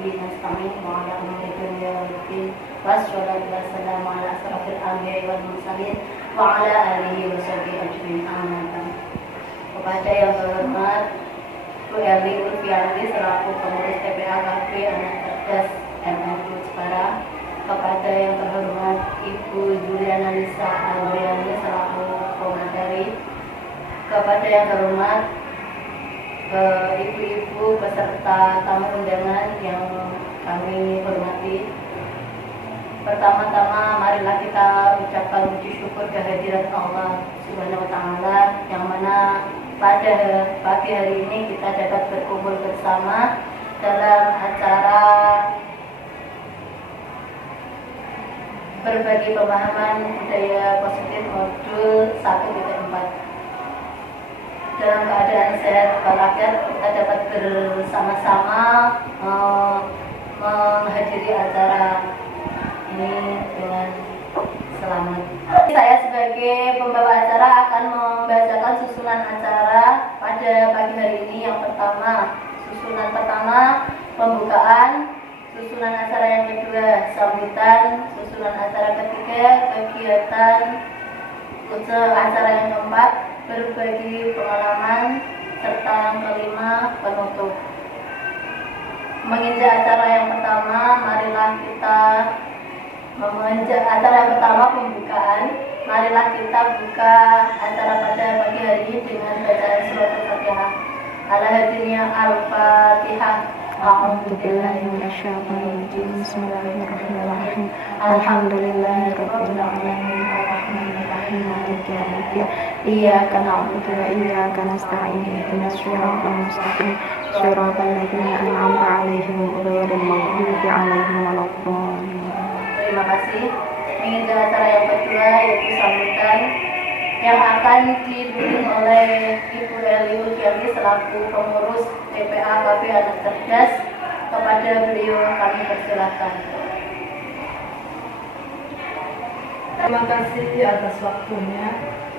bihi nasta'in wa ala umuri dunya waddin. Wassalatu wassalamu ala asrofil anbiya'i wal mursalin wa ala alihi wa sahbihi ajma'in. Amin. Kepada yang terhormat Bu Eli Ulfiandi selaku pengurus TPA KB Anak Cerdas MNU Jepara, kepada yang terhormat Ibu Juliana Lisa Andriani selaku pengacara, kepada yang terhormat ibu-ibu peserta tamu undangan yang kami hormati. Pertama-tama marilah kita ucapkan puji syukur kehadirat Allah Subhanahu wa taala yang mana pada pagi hari ini kita dapat berkumpul bersama dalam acara berbagi pemahaman budaya positif modul 1.4. Dalam keadaan sehat walafiat kita dapat bersama-sama menghadiri acara ini dengan selamat. Saya sebagai pembawa acara akan membacakan susunan acara pada pagi hari ini. Yang pertama, susunan pertama pembukaan, susunan acara yang kedua sambutan, susunan acara ketiga kegiatan, acara yang keempat berbagi pengalaman, serta yang kelima penutup. Menginjak acara yang pertama, marilah kita menginjak acara yang pertama pembukaan. Marilah kita buka acara pada pagi hari ini dengan bacaan surat Al-Fatihah. Al-Hadiniya Al-Fatihah. A'udzubillahi minasyaitonir rajim. Bismillahirrahmanirrahim. Alhamdulillahirabbil alamin. Arrahmanirrahim. Maliki yaumiddin. Iyyaka na'budu wa iyyaka nasta'in. Ihdinas siratal mustaqim. Siratal ladzina an'amta 'alaihim ghairil maghdubi 'alaihim waladdallin. Terima kasih. Menginjak acara yang kedua yaitu sambutan yang akan dipimpin oleh Ibu Eli Ulfiandi selaku pengurus TPA KB Anak Cerdas. Kepada beliau kami persilakan. Terima kasih atas waktunya.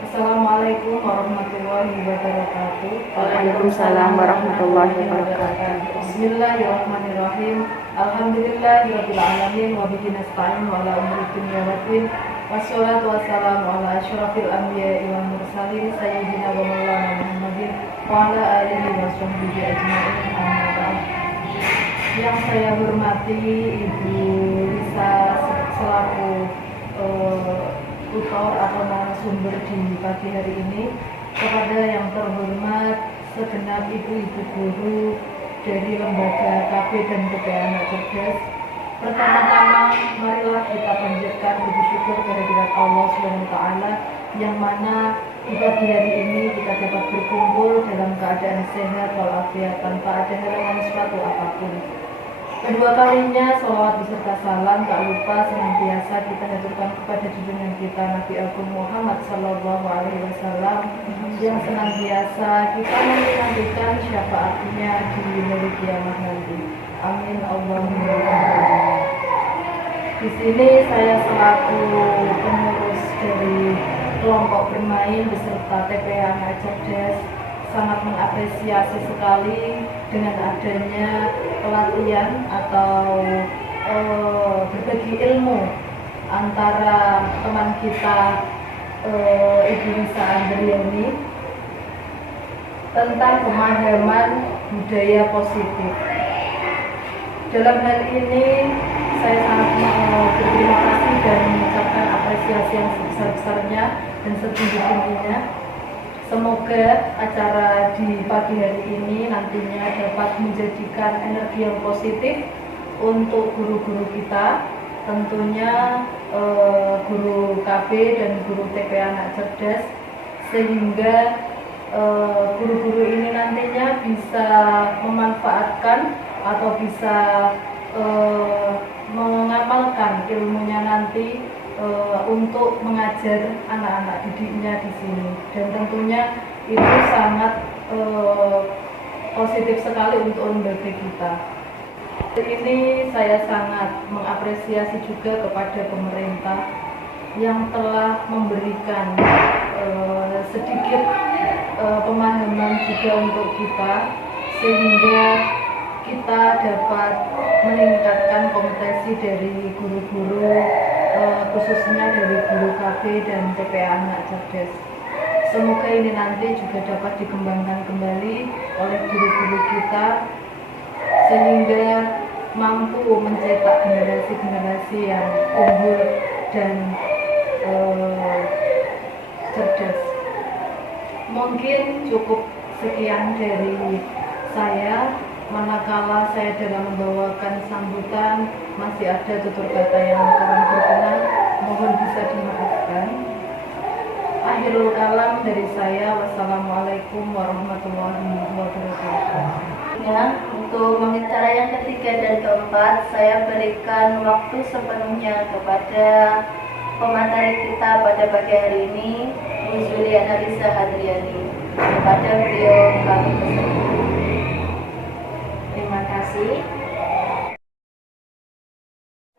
Assalamualaikum warahmatullahi wabarakatuh. Waalaikumsalam warahmatullahi wabarakatuh. Bismillahirrahmanirrahim. Alhamdulillahirabbil alamin wa bihi nasta'in wa ala umuri dunya waddin. Wassalatu wassalamu ala asyrafil anbiya'i wal mursalin sayyidina wa maulana Muhammadin wa ala alihi wa sahbihi ajma'in. Amma ba'd. Yang saya hormati Ibu Lisa selaku tutor atau narasumber di pagi hari ini, kepada yang terhormat segenap ibu-ibu guru dari lembaga KB dan TPA Anak Cerdas. Pertama-tama marilah kita panjatkan puji syukur kehadirat Allah Subhanahu wa taala yang mana di pagi hari ini kita dapat berkumpul dalam keadaan sehat walafiat tanpa ada halangan suatu apapun. Kedua kalinya sholawat beserta salam tak lupa senantiasa kita haturkan kepada junjungan kita Nabi Agung Muhammad Sallallahu Alaihi Wasallam yang senantiasa kita menantikan syafaatnya di hari kiamat nanti. Amin Allahumma. Di sini saya selaku pengurus dari kelompok bermain beserta TPA Anak Cerdas sangat mengapresiasi sekali dengan adanya pelatihan atau berbagi ilmu antara teman kita Ibu Lisa Andriani tentang pemahaman budaya positif. Dalam hal ini saya sangat berterima kasih dan mengucapkan apresiasi yang sebesar-besarnya dan setinggi-tingginya. Semoga acara di pagi hari ini nantinya dapat menjadikan energi yang positif untuk guru-guru kita, tentunya guru KB dan guru TPA Anak Cerdas, sehingga guru-guru ini nantinya bisa memanfaatkan atau bisa mengamalkan ilmunya nanti untuk mengajar anak-anak didiknya di sini, dan tentunya itu sangat positif sekali untuk lembaga kita. Ini saya sangat mengapresiasi juga kepada pemerintah yang telah memberikan sedikit pemahaman juga untuk kita, sehingga kita dapat meningkatkan kompetensi dari guru-guru, khususnya dari guru KB dan TPA Anak Cerdas. Semoga ini nanti juga dapat dikembangkan kembali oleh guru-guru kita sehingga mampu mencetak generasi-generasi yang unggul dan cerdas. Mungkin cukup sekian dari saya. Manakala saya dalam membawakan sambutan masih ada tutur kata yang kurang berkenan, mohon bisa dimaafkan. Akhirul kalam dari saya. Wassalamualaikum warahmatullahi wabarakatuh. Ya, untuk pembicara yang ketiga dan keempat, saya berikan waktu sepenuhnya kepada pemateri kita pada pagi hari ini, Bu Zuliana Lisa Hadriani. Kepada beliau kami persilakan. Terima kasih.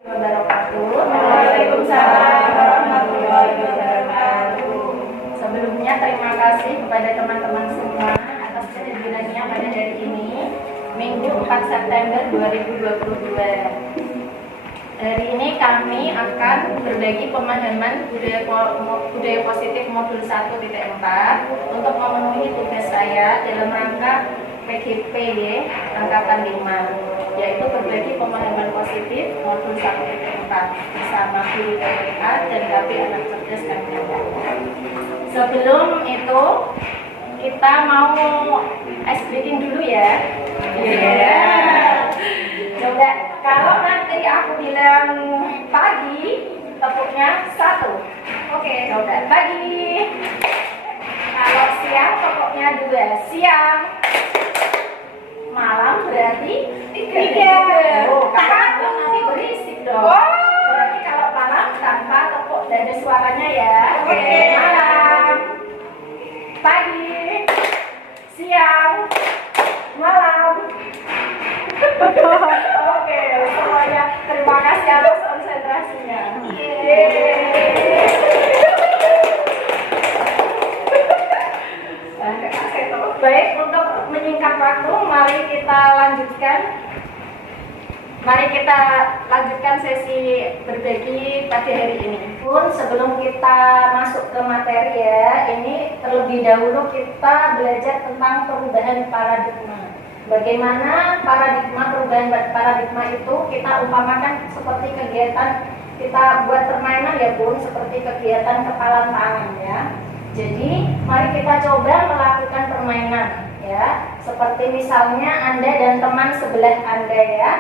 Waalaikumsalam warahmatullahi wabarakatuh. Sebelumnya terima kasih kepada teman-teman semua atas kehadirannya pada hari ini, Minggu 4 September 2022. Hari ini kami akan berbagi pemahaman budaya positif modul 1.4 untuk memenuhi tugas saya dalam rangka PGP Angkatan 5, yaitu berbagi pemahaman positif modul 1.4 bersama guru TPA dan KB Anak Cerdas kami. Sebelum itu kita mau ice breaking dulu ya. Coba kalau nanti aku bilang pagi, tepuknya 1. Oke, coba pagi. Kalau siang, tepuknya 2. Siang. Malam berarti 3. Oh, kalau nanti berisik dong. Berarti kalau malam tanpa tepuk dan ada suaranya ya. Oke. Malam. Pagi. Siang. Malam. Oke, semuanya terima kasih atas konsentrasinya. Baik, untuk menyingkat waktu, mari kita lanjutkan sesi berbagi pada hari ini. Pun sebelum kita masuk ke materi ya, ini terlebih dahulu kita belajar tentang perubahan paradigma. Bagaimana perubahan paradigma itu kita umpamakan seperti kegiatan kita buat permainan ya Bun, seperti kegiatan kepalan tangan ya. Jadi mari kita coba melakukan permainan ya. Seperti misalnya Anda dan teman sebelah Anda ya.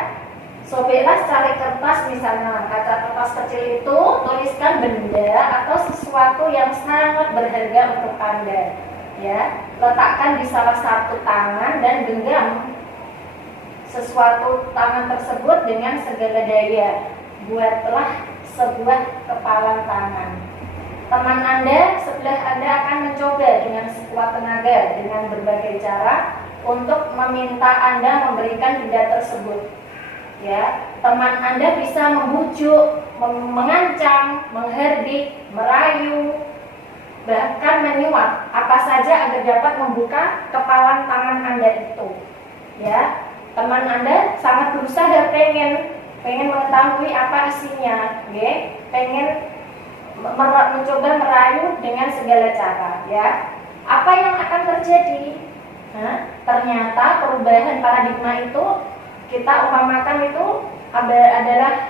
Sobeklah secari kertas misalnya, kaca kertas kecil itu tuliskan benda atau sesuatu yang sangat berharga untuk Anda. Ya, letakkan di salah satu tangan dan genggam sesuatu tangan tersebut dengan segala daya. Buatlah sebuah kepalan tangan. Teman Anda sebelah Anda akan mencoba dengan sekuat tenaga dengan berbagai cara untuk meminta Anda memberikan benda tersebut. Ya, teman Anda bisa membujuk, mengancam, mengherdik, merayu, bahkan menyuap apa saja agar dapat membuka kepalan tangan Anda itu. Ya, teman Anda sangat berusaha pengen mengetahui apa isinya, pengen mencoba merayu dengan segala cara. Ya, apa yang akan terjadi? Ternyata perubahan paradigma itu kita umpamakan itu adalah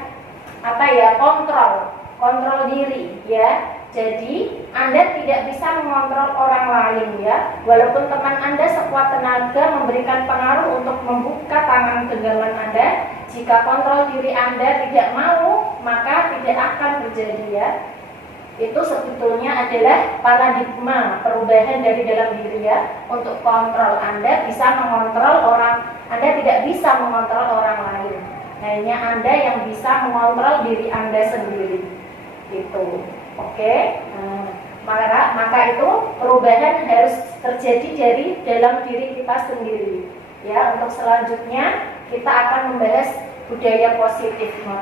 kontrol diri ya. Jadi Anda tidak bisa mengontrol orang lain ya. Walaupun teman Anda sekuat tenaga memberikan pengaruh untuk membuka tangan genggaman Anda, jika kontrol diri Anda tidak mau, maka tidak akan terjadi ya. Itu sebetulnya adalah paradigma perubahan dari dalam diri ya. Untuk kontrol Anda bisa mengontrol orang, Anda tidak bisa mengontrol orang lain. Hanya Anda yang bisa mengontrol diri Anda sendiri. Gitu. Oke. Maka itu perubahan harus terjadi dari dalam diri kita sendiri. Ya, untuk selanjutnya kita akan membahas budaya positif ya.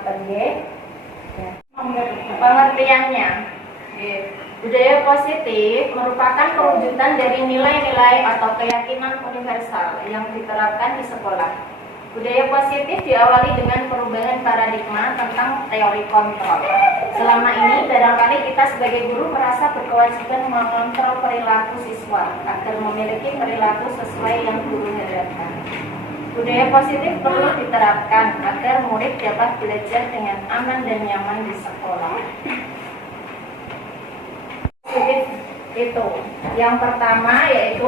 Pengertiannya. Budaya positif merupakan perwujudan dari nilai-nilai atau keyakinan universal yang diterapkan di sekolah. Budaya positif diawali dengan perubahan paradigma tentang teori kontrol. Selama ini, barangkali kita sebagai guru merasa berkewajiban mengontrol perilaku siswa agar memiliki perilaku sesuai yang guru harapkan. Budaya positif perlu diterapkan agar murid dapat belajar dengan aman dan nyaman di sekolah. Positif itu yang pertama yaitu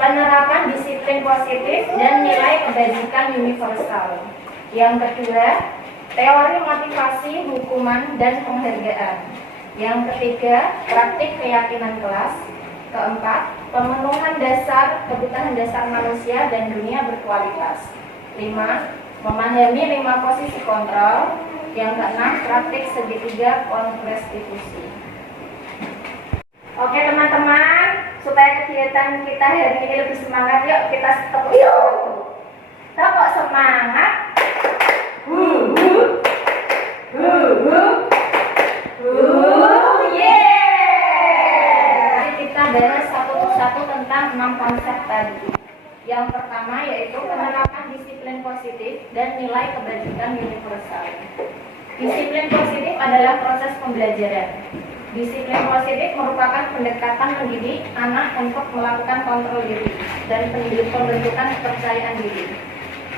penerapan disiplin positif dan nilai kebajikan universal. Yang kedua, teori motivasi, hukuman, dan penghargaan. Yang ketiga, praktik keyakinan kelas. Keempat, pemenuhan dasar kebutuhan dasar manusia dan dunia berkualitas. 5. Memahami 5 posisi kontrol. Yang keenam, praktik segitiga konrestitusi. Oke teman-teman, supaya kegiatan kita hari ini lebih semangat, yuk kita tepuk tangan dulu. Tepuk semangat. Mari kita bahas satu persatu tentang 6 konsep tadi. Yang pertama yaitu penerapan disiplin positif dan nilai kebajikan universal. Disiplin positif adalah proses pembelajaran. Disiplin positif merupakan pendekatan mendidik anak untuk melakukan kontrol diri dan pembentukan kepercayaan diri.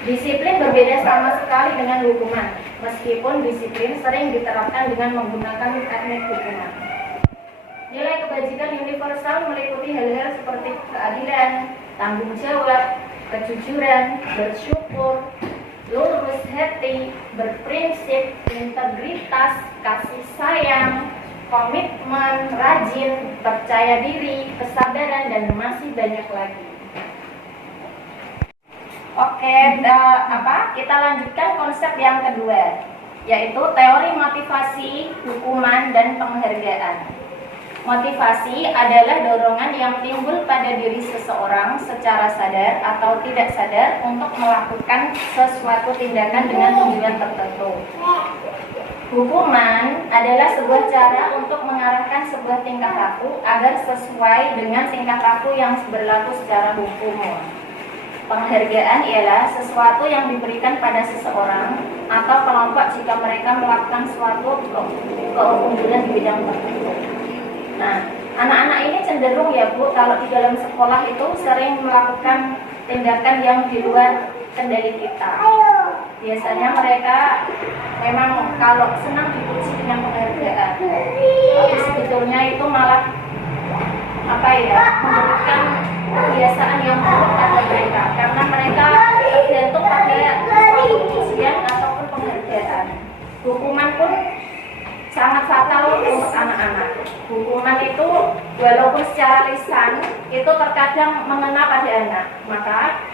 Disiplin berbeda sama sekali dengan hukuman, meskipun disiplin sering diterapkan dengan menggunakan teknik hukuman. Nilai kebajikan universal meliputi hal-hal seperti keadilan, tanggung jawab, kejujuran, bersyukur, lurus hati, berprinsip, integritas, kasih sayang, komitmen, rajin, percaya diri, kesabaran, dan masih banyak lagi. Oke, kita lanjutkan konsep yang kedua, yaitu teori motivasi, hukuman, dan penghargaan. Motivasi adalah dorongan yang timbul pada diri seseorang secara sadar atau tidak sadar untuk melakukan sesuatu tindakan dengan tujuan tertentu. Hukuman adalah sebuah cara untuk mengarahkan sebuah tingkah laku agar sesuai dengan tingkah laku yang berlaku secara hukum. Penghargaan ialah sesuatu yang diberikan pada seseorang atau kelompok jika mereka melakukan suatu keunggulan di bidang tertentu. Nah, anak-anak ini cenderung ya Bu, kalau di dalam sekolah itu sering melakukan tindakan yang di luar kendali kita. Biasanya mereka memang kalau senang dipuji dengan penghargaan, tapi sebetulnya itu malah memberikan kebiasaan yang buruk pada mereka, karena mereka tergantung pada suatu pujian ataupun penghargaan. Hukuman pun sangat fatal untuk anak-anak. Hukuman itu walaupun secara lisan itu terkadang mengena pada anak, maka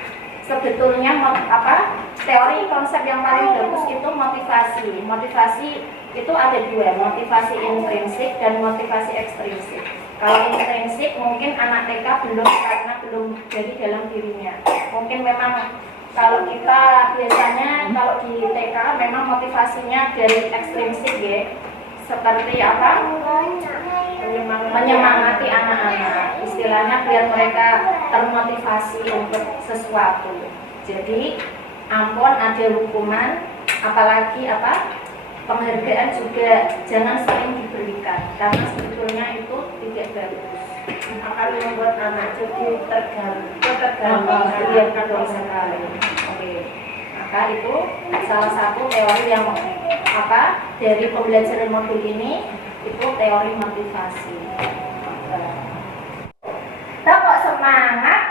sebetulnya teori konsep yang paling bagus itu motivasi. Motivasi itu ada dua, motivasi intrinsik dan motivasi ekstrinsik. Kalau intrinsik mungkin anak TK belum, karena belum jadi dalam dirinya. Mungkin memang kalau kita biasanya kalau di TK memang motivasinya dari ekstrinsik ya, seperti menyemangati anak-anak, istilahnya biar mereka termotivasi untuk sesuatu. Jadi ampun ada hukuman, apalagi penghargaan juga jangan sering diberikan, karena sebetulnya itu tidak bagus, akan membuat anak jadi terganggu sekali. Oke. Maka itu salah satu teori yang dari pembelajaran modul ini itu teori motivasi. Tepuk semangat.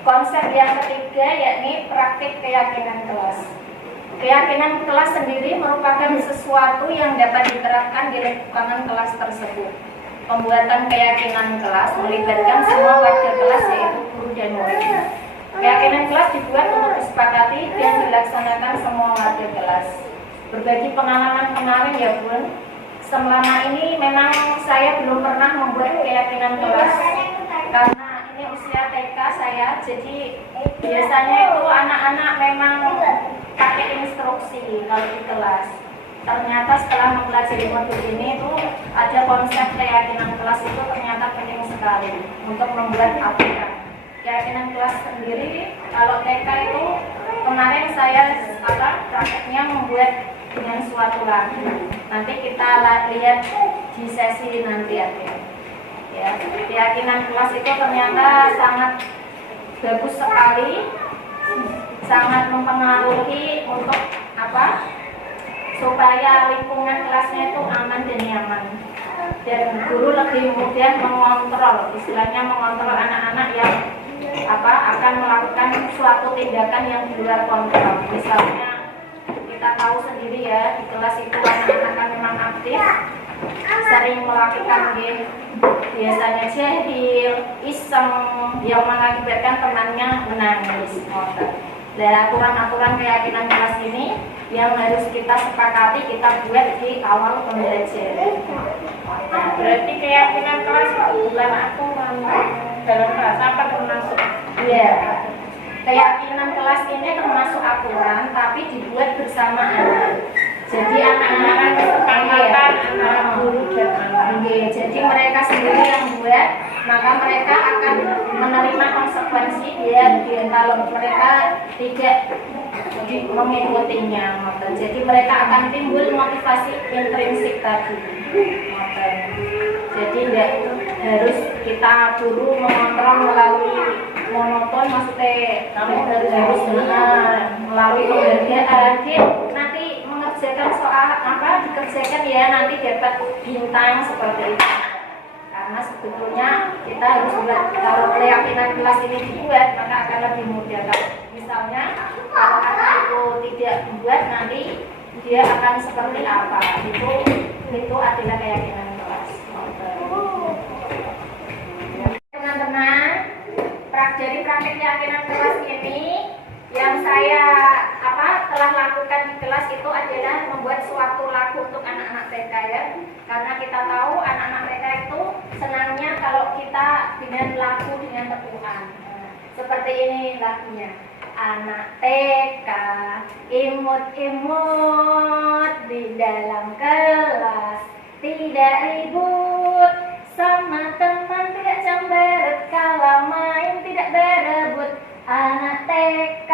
Konsep yang ketiga yakni praktik keyakinan kelas. Keyakinan kelas sendiri merupakan sesuatu yang dapat diterapkan di lingkungan kelas tersebut. Pembuatan keyakinan kelas melibatkan semua warga kelas, yaitu guru dan murid. Keyakinan kelas dibuat untuk disepakati dan dilaksanakan semua warga kelas. Berbagi pengalaman kemarin ya Bun, selama ini memang saya belum pernah membuat keyakinan kelas, karena ini usia TK saya, jadi biasanya itu anak-anak memang pakai instruksi kalau di kelas. ternyata setelah mempelajari modul ini tuh ada konsep keyakinan kelas itu ternyata penting sekali untuk membuat aturan. Keyakinan kelas sendiri kalau TK itu kemarin saya prakteknya membuat dengan suatu lagu. Nanti kita lihat di sesi nanti ya. Keyakinan kelas itu ternyata sangat bagus sekali, sangat mempengaruhi untuk supaya lingkungan kelasnya itu aman dan nyaman, dan guru lebih mudah mengontrol, istilahnya mengontrol anak-anak yang akan melakukan suatu tindakan yang di luar kontrol. Misalnya kita tahu sendiri ya, di kelas itu anak-anak kan memang aktif, sering melakukan biasanya jahil, iseng, yang mengakibatkan temannya menangis. Dan aturan-aturan keyakinan kelas ini yang harus kita sepakati, kita buat di awal pembelajaran. Nah, berarti keyakinan kelas bukan aturan dalam kelas apa termasuk? Iya, keyakinan kelas ini termasuk aturan, tapi dibuat bersama anak. Jadi anak-anak Kesepakatan antara guru dan anak. jadi mereka sendiri yang buat, maka mereka akan menerima konsekuensi kalau mereka tidak mengikutinya. Jadi mereka akan timbul motivasi intrinsik tadi. Jadi tidak harus kita guru mengontrol melalui monoton, maksudnya kamu harus melalui pembelajaran. Nanti mengerjakan soal dikerjakan ya, nanti dapat bintang seperti itu. Karena sebetulnya kita harus buat, kalau keyakinan kelas ini dibuat maka akan lebih mudah. Misalnya kalau anak itu tidak membuat, nanti dia akan seperti apa, itu adalah keyakinan kelas. Teman-teman, dari praktek keyakinan kelas ini yang saya telah lakukan di kelas itu adalah membuat suatu lagu untuk anak-anak TK ya. Karena kita tahu anak-anak TK itu senangnya kalau kita dengan lagu dengan tepuan. Seperti ini lagunya. Anak TK imut-imut di dalam kelas, tidak ribut sama teman, tidak cemberut, kalau main tidak berebut. Anak TK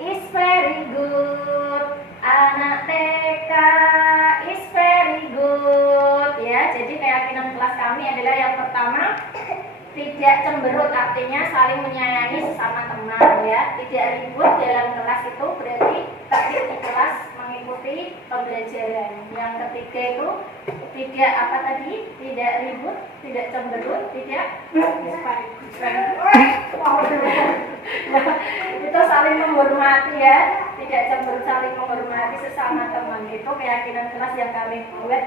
is very good, anak TK is very good ya. Jadi keyakinan kelas kami adalah yang pertama, tidak cemberut, artinya saling menyayangi sesama teman ya. Tidak ribut dalam kelas itu berarti tertib di kelas, mengikuti pembelajaran. Yang ketiga itu tidak tidak ribut, tidak cemberut, tidak itu saling menghormati ya, tidak cemberut, saling menghormati sesama teman. Itu keyakinan kelas yang kami buat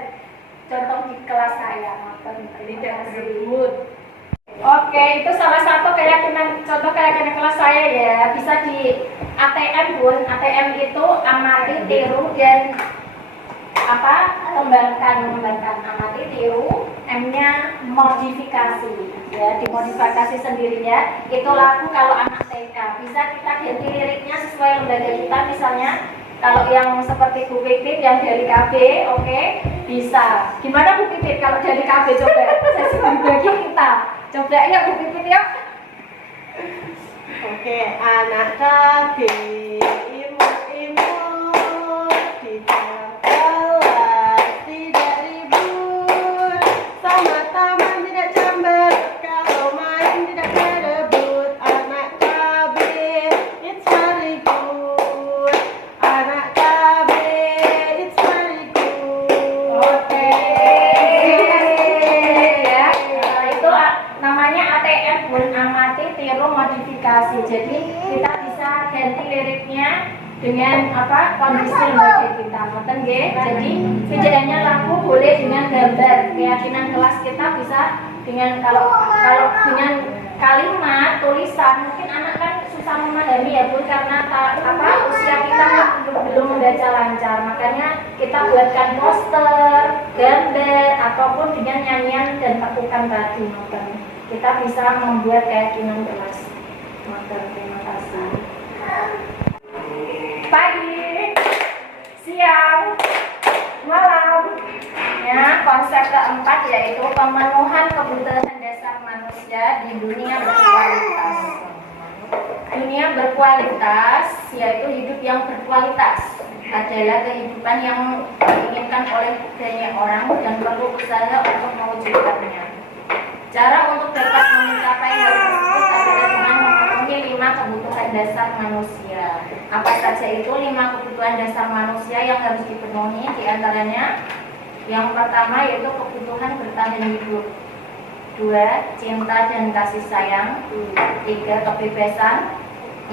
contoh di kelas saya. Tidak ribut. Oke, itu salah satu contoh keyakinan kelas saya ya. Bisa di ATM pun. ATM itu amati, tiru, dan kembangkan, amati, tiru, M-nya modifikasi ya, dimodifikasi sendirinya. Itu lagu kalau anak TK. Bisa kita ganti liriknya sesuai lembaga kita, misalnya kalau yang seperti Bu Pipit yang dari KB, oke, bisa. Gimana Bu Pipit kalau dari KB? Coba sesi berbagi kita. Coba ya Bu Pipit ya. Oke, anak KB imut-imut di dalam kelas, tidak ribut sama teman, tidak cemberut, kalau main tidak berebut. Anak KB it's very good, anak KB it's very good. Oke. Ya, itu namanya ATM pun, amati, tiru, modifikasi. Jadi kita bisa ganti liriknya dengan kondisi lembaga kita. Jadi tidak hanya lagu, boleh dengan gambar. Keyakinan kelas kita bisa dengan kalau dengan kalimat tulisan, mungkin anak kan susah memahami ya Bu, karena usia kita belum membaca lancar. Makanya kita buatkan poster, gambar, ataupun dengan nyanyian dan tepukan tadi. Kita bisa membuat keyakinan kelas. Terima kasih. Pagi, siang, malam. Ya, konsep keempat yaitu pemenuhan kebutuhan dasar manusia di dunia berkualitas. Dunia berkualitas yaitu hidup yang berkualitas adalah kehidupan yang diinginkan oleh banyak orang dan perlu usaha untuk mewujudkannya. Cara untuk dapat mencapai hal tersebut adalah dengan memenuhi 5 kebutuhan dasar manusia. Apa saja itu 5 kebutuhan dasar manusia yang harus dipenuhi? Di antaranya yang pertama yaitu kebutuhan bertahan hidup, 2 cinta dan kasih sayang, 3 kebebasan,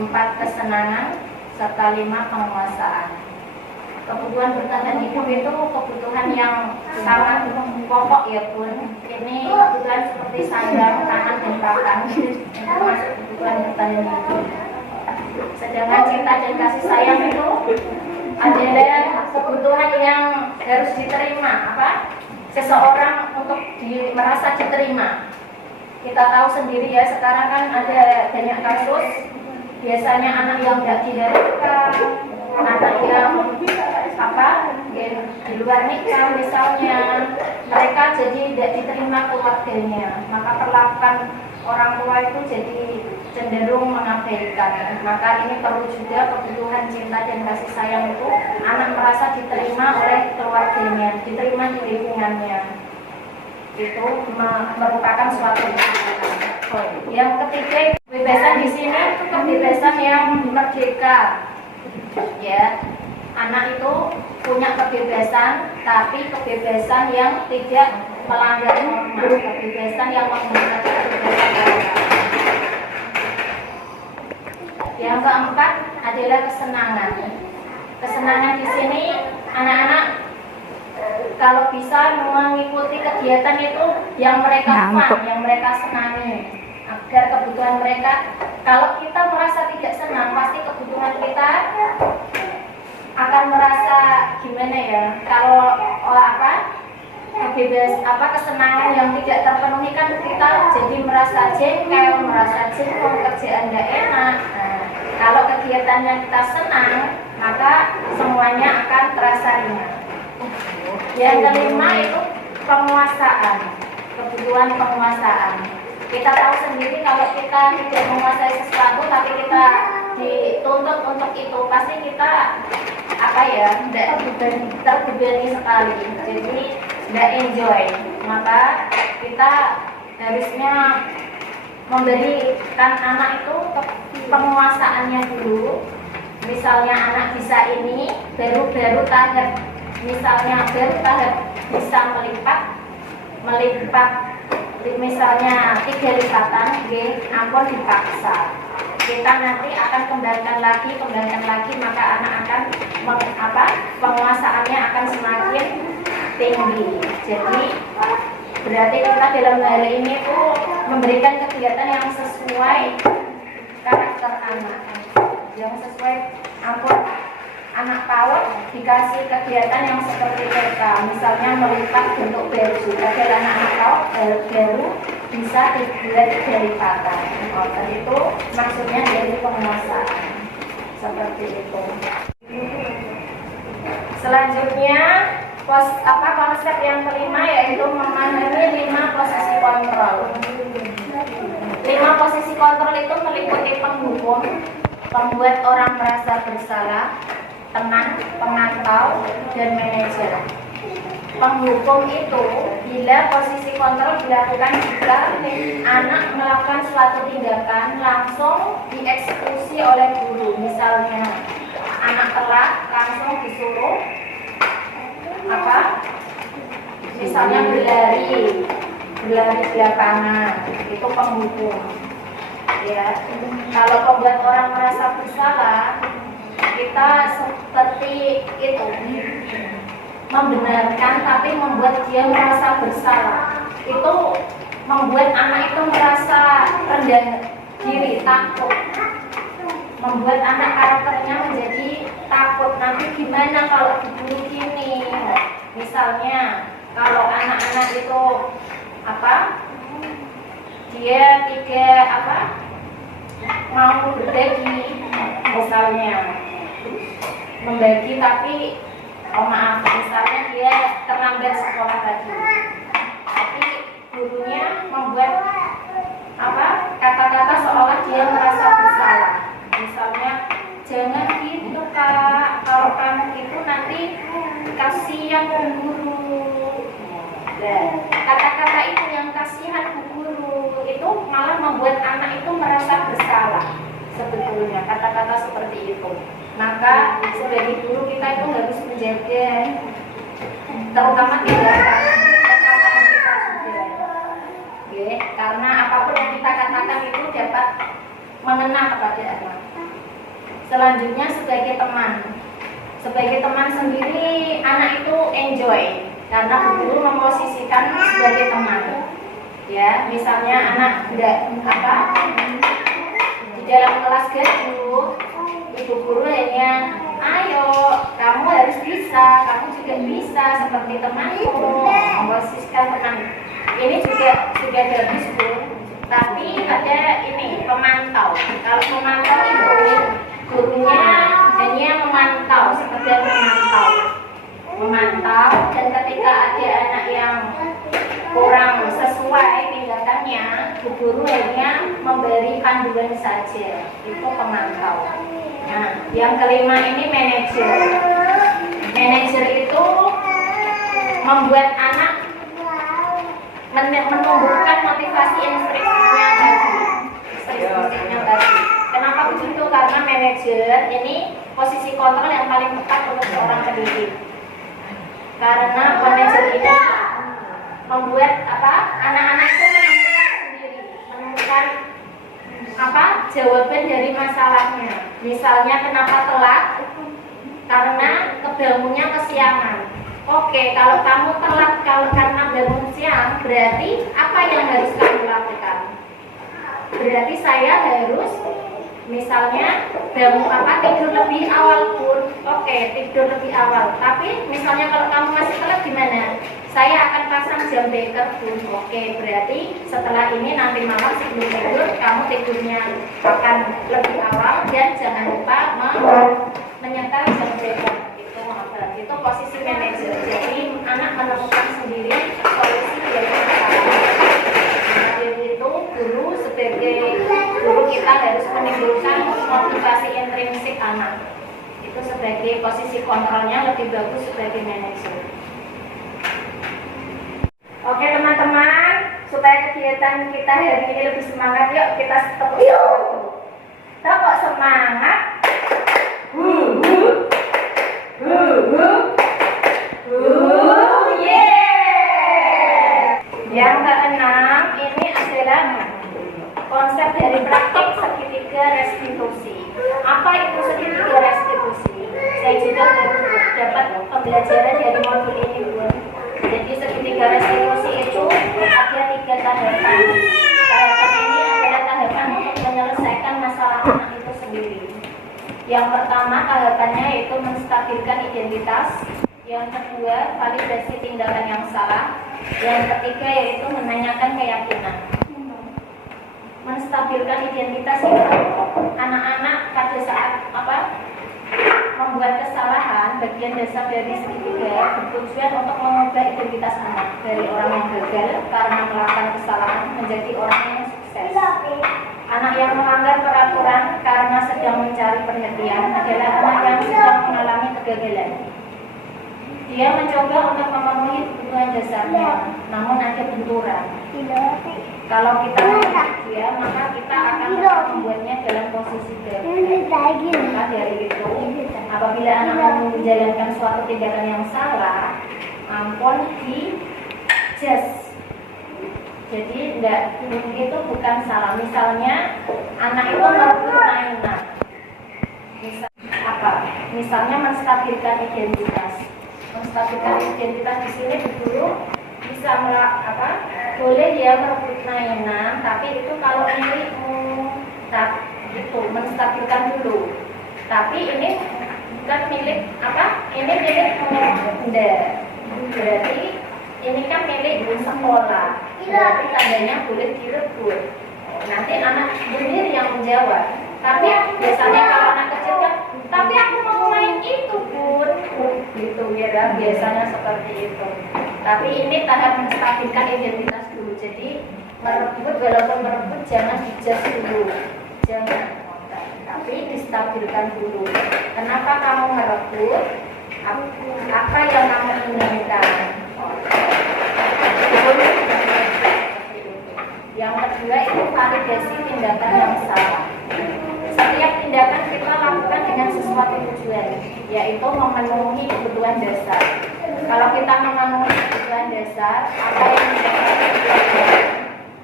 4 kesenangan, serta 5 penguasaan. Kebutuhan bertahan hidup itu kebutuhan yang sangat pokok ya Bun. Ini kebutuhan seperti sandang, pangan, dan pakan itu masuk kebutuhan bertahan hidup. Sedangkan cinta dan kasih sayang itu adalah kebutuhan yang harus diterima. Seseorang untuk merasa diterima. Kita tahu sendiri ya, sekarang kan ada banyak kasus. Biasanya anak yang tidak diharapkan, anak yang di luar nikah misalnya, mereka jadi tidak diterima keluarganya, maka perlakuan orang tua itu jadi cenderung mengabaikan. Maka ini perlu juga kebutuhan cinta dan kasih sayang itu anak merasa diterima oleh keluarganya, diterima di lingkungannya. Itu merupakan suatu kebutuhan. Yang ketiga, kebebasan di sini itu kebebasan yang merdeka. Ya, anak itu punya kebebasan, tapi kebebasan yang tidak melanggar norma, kebebasan yang menggunakan kebebasan mereka. Yang keempat adalah kesenangan. Kesenangan di sini anak-anak kalau bisa mengikuti kegiatan itu yang mereka fun, yang mereka senangi, agar kebutuhan mereka. Kalau kita merasa tidak senang, pasti kebutuhan kita akan merasa gimana ya? Kalau kesenangan yang tidak terpenuhi kan kita jadi merasa jengkel, merasa jenuh, kerjaan tidak enak. Nah, kalau kegiatannya kita senang, maka semuanya akan terasa ringan. Yang kelima itu penguasaan, kebutuhan penguasaan. Kita tahu sendiri kalau kita tidak menguasai sesuatu tapi kita dituntut untuk itu, pasti kita tidak terbebani sekali, jadi tidak enjoy. Maka kita harusnya memberikan anak itu penguasaannya dulu. Misalnya anak bisa ini, baru tahap, misalnya baru tahap bisa melipat misalnya 3 lipatan, ampun dipaksa. Kita nanti akan kembangkan lagi, maka anak akan penguasaannya akan semakin tinggi. Jadi berarti kita dalam hal ini tuh memberikan kegiatan yang sesuai karakter anak, yang sesuai anak PAUD dikasih kegiatan yang seperti mereka, misalnya melipat bentuk baju agar anak-anak PAUD baru bisa dibuat 3 lipatan. Itu maksudnya dari penguasaan seperti itu. Selanjutnya konsep yang kelima yaitu memahami 5 posisi kontrol. 5 posisi kontrol itu meliputi penghukum, pembuat orang merasa bersalah, tenang, pemantau, dan manajer. Penghukum itu bila posisi kontrol dilakukan jika anak melakukan suatu tindakan langsung dieksekusi oleh guru. Misalnya anak telat langsung disuruh misalnya berlari di lapangan, itu penghukum. Ya, kalau membuat orang merasa bersalah, kita seperti itu membenarkan tapi membuat dia merasa bersalah. Itu membuat anak itu merasa rendah diri, takut, membuat anak karakternya menjadi takut. Nanti gimana kalau diburu gini? Misalnya kalau anak-anak itu dia tidak mau berbagi, misalnya membagi tapi Oh maaf, misalnya dia terlambat sekolah tadi, tapi gurunya membuat kata-kata seolah dia merasa bersalah. Misalnya, jangan gitu kak, kalau kamu itu nanti kasihan bu guru. Dan kata-kata itu yang kasihan bu guru itu malah membuat anak itu merasa bersalah. Sebetulnya kata-kata seperti itu, maka sebagai guru kita itu harus menjaga, terutama tindakan perkataan kita juga. Okay? Karena apapun yang kita katakan itu dapat mengena kepada anak. Selanjutnya sebagai teman sendiri, anak itu enjoy karena guru memposisikan sebagai teman. Ya, misalnya anak di dalam kelas gaduh, ibu guru hanya, ayo kamu harus bisa, kamu juga bisa seperti temanmu, memposisikan teman. Ini juga sudah bagus bu, tapi ada ini pemantau. Kalau pemantau itu gurunya hanya memantau, sekedar memantau, dan ketika ada anak yang kurang sesuai tindakannya, bu guru hanya memberi panduan saja. Itu pemantau. Nah, yang kelima ini manajer. Manajer itu membuat anak menumbuhkan motivasi intrinsiknya tadi. Kenapa begitu? Karena manajer ini posisi kontrol yang paling tepat untuk seorang pendidik. Karena manajer ini membuat anak-anak itu menemukan jawaban dari masalahnya. Misalnya kenapa telat? Karena kebangunnya kesiangan. Oke, kalau kamu telat karena bangun siang, berarti apa yang harus kamu lakukan? Berarti saya harus misalnya tidur lebih awal pun. Oke, tidur lebih awal. Tapi misalnya kalau kamu masih telat gimana? Saya akan pasang jam beker pun. Oke, berarti setelah ini nanti malam sebelum tidur kamu tidurnya akan lebih awal dan jangan lupa menyetel jam beker. Itu posisi manajer. Jadi anak menemukan sendiri solusi dari masalah. Jadi itu guru sebagai guru kita harus menimbulkan motivasi intrinsik anak. Itu sebagai posisi kontrolnya lebih bagus sebagai manajer. Oke teman-teman, supaya kegiatan kita hari ini lebih semangat, yuk kita tepuk tangan. Kok semangat? Yang keenam ini adalah konsep dari praktik segitiga restitusi. Apa itu segitiga restitusi? Saya juga dapat pembelajaran dari modul ini, Bu. Jadi segitiga restitusi itu ada 3 tahapan. Tahapan ini adalah tahapan untuk menyelesaikan masalah anak itu sendiri. Yang pertama tahapannya yaitu menstabilkan identitas. Yang kedua, validasi tindakan yang salah. Yang ketiga yaitu menanyakan keyakinan. Menstabilkan identitas itu anak-anak pada saat membuat kesalahan, bagian dasar dari segitiga bertujuan untuk mengubah identitas anak dari orang yang gagal karena melakukan kesalahan menjadi orang yang sukses. Anak yang melanggar peraturan karena sedang mencari perhatian adalah anak yang sedang mengalami kegagalan. Dia mencoba untuk memenuhi kebutuhan dasarnya, namun ada benturan. Kalau kita mendidik dia, maka kita akan membuatnya dalam posisi gagal. Maka dari itu, apabila anak menjalankan suatu tindakan yang salah, ampun di-judge. Jadi itu bukan salah. Misalnya anak itu merebut mainan. Misalnya menstabilkan identitas. Menstabilkan identitas di sini dulu bisa boleh dia merebut mainan, tapi itu kalau milikmu, itu menstabilkan dulu. Tapi ini bukan milik ini milikmu, enggak. Berarti ini kan milik sekolah. Berarti tandanya boleh direbut. Nanti anak sendiri yang menjawab. Tapi biasanya kalau anak kecil kan, tapi aku mau main itu, Bun. Gitu. dulu ya, biasanya seperti itu. Tapi ini tahap menstabilkan identitas dulu. Jadi merebut, walaupun merebut jangan dijudge dulu, jangan, tapi distabilkan dulu. Kenapa kamu merebut? Apa yang kamu inginkan? Yang kedua itu validasi tindakan yang salah. Setiap tindakan kita lakukan dengan sesuatu tujuan, yaitu memenuhi kebutuhan dasar. Kalau kita memenuhi kebutuhan dasar, apa yang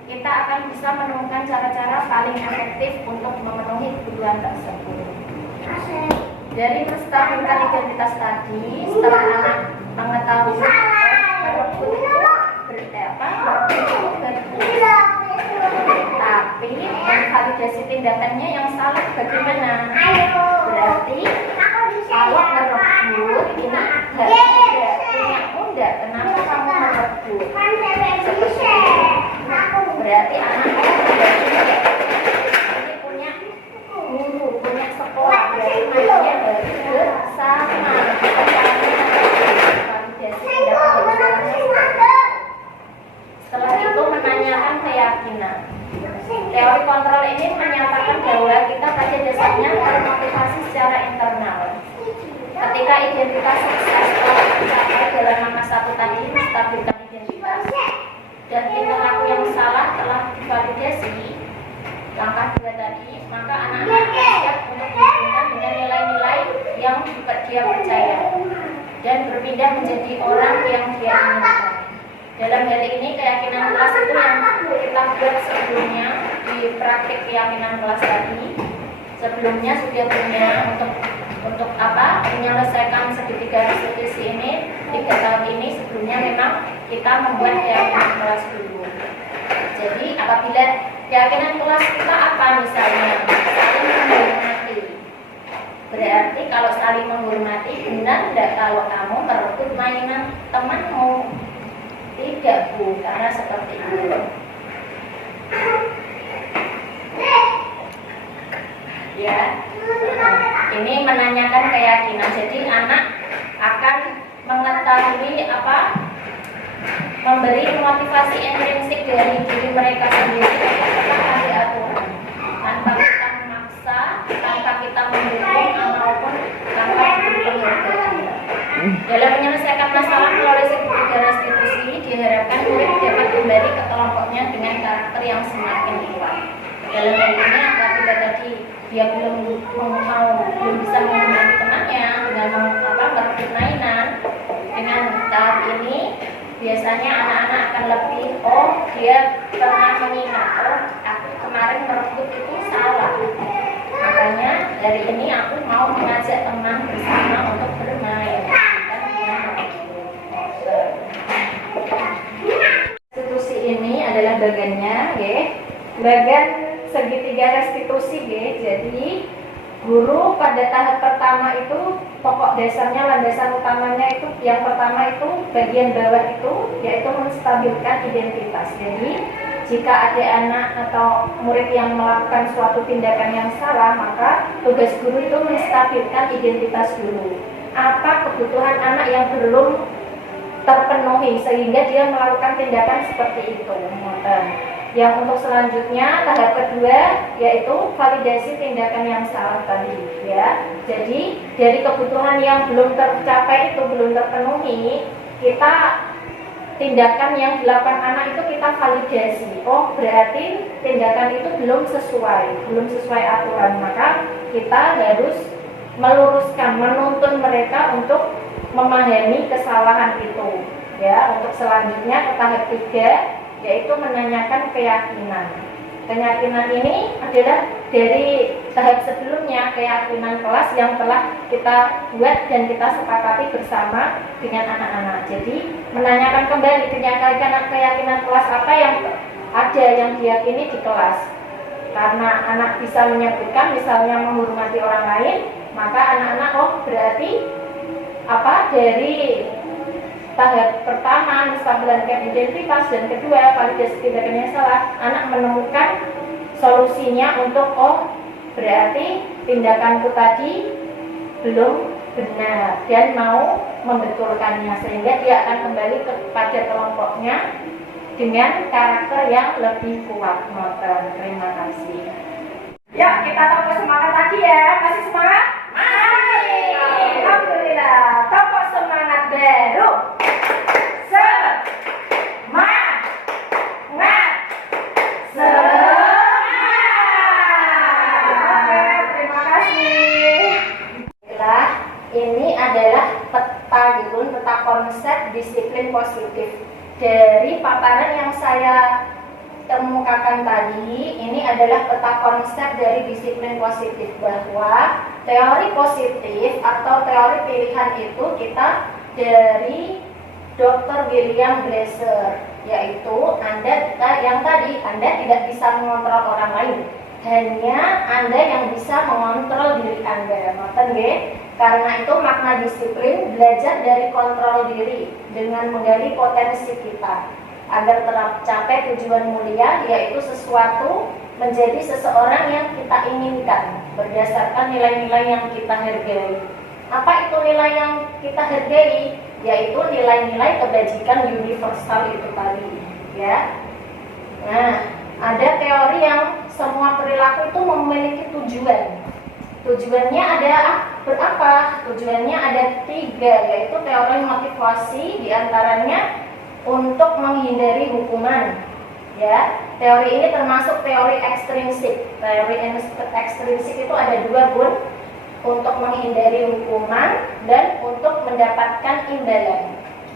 kita akan bisa menemukan cara-cara paling efektif untuk memenuhi kebutuhan tersebut. Dari menstabilkan identitas tadi, setelah anak mengetahui merebut itu tapi validasi tindakannya yang salah bagaimana? Berarti kalau merebut ini punya enggak? Kenapa kamu merebut? Berarti anak ini punya guru, punya sekolah, berarti mainnya harus bersama. Setelah itu menanyakan keyakinan. Teori kontrol ini menyatakan bahwa kita pada dasarnya termotivasi secara internal. Ketika identitas sukses telah tercapai dalam langkah 1 tadi, menstabilkan identitas, dan perilaku yang salah telah divalidasi, langkah 2 tadi, maka anak-anak siap untuk dihubungkan dengan nilai-nilai yang dia percaya dan berpindah menjadi orang yang dia inginkan. Dalam hal ini keyakinan kelas itu yang kita buat sebelumnya di praktik keyakinan kelas tadi. Sebelumnya sudah punya untuk apa? Menyelesaikan segitiga restitusi ini 3 tahun ini. Sebelumnya memang kita membuat keyakinan kelas dulu. Jadi apabila keyakinan kelas kita apa misalnya? Saling menghormati. Berarti kalau saling menghormati, benar tidak kalau kamu merebut mainan temanmu? Tidak, Bu, karena seperti itu. Ya, ini menanyakan keyakinan. Jadi anak akan mengetahui apa? Memberi motivasi intrinsik dari diri mereka sendiri tanpa diatur, tanpa kita memaksa, tanpa kita mendukung maupun tanpa mendukung. Dalam menyelesaikan masalah melalui segitiga restitusi, diharapkan murid dapat kembali ke kelompoknya dengan karakter yang semakin kuat. Dalam hal ini, apabila tadi dia belum bisa menghormati temannya dengan merebut mainan, dengan tahap ini biasanya anak-anak akan lebih dia pernah mengingat, aku kemarin merebut itu salah. Makanya dari ini aku mau mengajak teman bersama untuk bermain. Restitusi ini adalah bagannya, bagan segitiga restitusi, jadi guru pada tahap pertama itu pokok dasarnya, landasan utamanya itu yang pertama itu bagian bawah itu yaitu menstabilkan identitas. Jadi jika ada anak atau murid yang melakukan suatu tindakan yang salah, maka tugas guru itu menstabilkan identitas dulu. Apa kebutuhan anak yang belum terpenuhi sehingga dia melakukan tindakan seperti itu. Yang untuk selanjutnya tahap kedua yaitu validasi tindakan yang salah tadi, ya. Jadi dari kebutuhan yang belum tercapai itu belum terpenuhi, kita tindakan yang dilakukan anak itu kita validasi. Berarti tindakan itu belum sesuai aturan, maka kita harus meluruskan, menuntun mereka untuk memahami kesalahan itu, ya. Untuk selanjutnya ke tahap 3 yaitu menanyakan keyakinan. Keyakinan ini adalah dari tahap sebelumnya, keyakinan kelas yang telah kita buat dan kita sepakati bersama dengan anak-anak. Jadi menanyakan kembali keyakinan kelas apa yang ada yang diyakini di kelas. Karena anak bisa menyebutkan misalnya menghormati orang lain, maka anak-anak berarti dari tahap pertama menstabilkan identitas dan kedua validasi tindakannya salah, anak menemukan solusinya untuk berarti tindakanku tadi belum benar dan mau membetulkannya sehingga dia akan kembali kepada kelompoknya dengan karakter yang lebih kuat. Terima kasih. Yuk kita topok semangat lagi ya. Masih semangat? Mari. Alhamdulillah. Topok semangat baru. Semangat. Oke, terima kasih. Ini adalah peta peta konsep disiplin positif. Dari paparan yang saya kemukakan tadi, ini adalah peta konsep dari disiplin positif, bahwa teori positif atau teori pilihan itu kita dari Dr. William Glasser, yaitu yang tadi Anda tidak bisa mengontrol orang lain, hanya Anda yang bisa mengontrol diri Anda. Ngoten nggih? Karena itu makna disiplin belajar dari kontrol diri dengan menggali potensi kita agar tercapai tujuan mulia, yaitu sesuatu menjadi seseorang yang kita inginkan berdasarkan nilai-nilai yang kita hargai. Apa itu nilai yang kita hargai? Yaitu nilai-nilai kebajikan universal itu tadi, ya. Nah, ada teori yang semua perilaku itu memiliki tujuan. Tujuannya ada berapa? Tujuannya ada 3, yaitu teori motivasi, diantaranya untuk menghindari hukuman. Ya, teori ini termasuk teori ekstrinsik. Teori ekstrinsik itu ada 2, Bun, untuk menghindari hukuman dan untuk mendapatkan imbalan.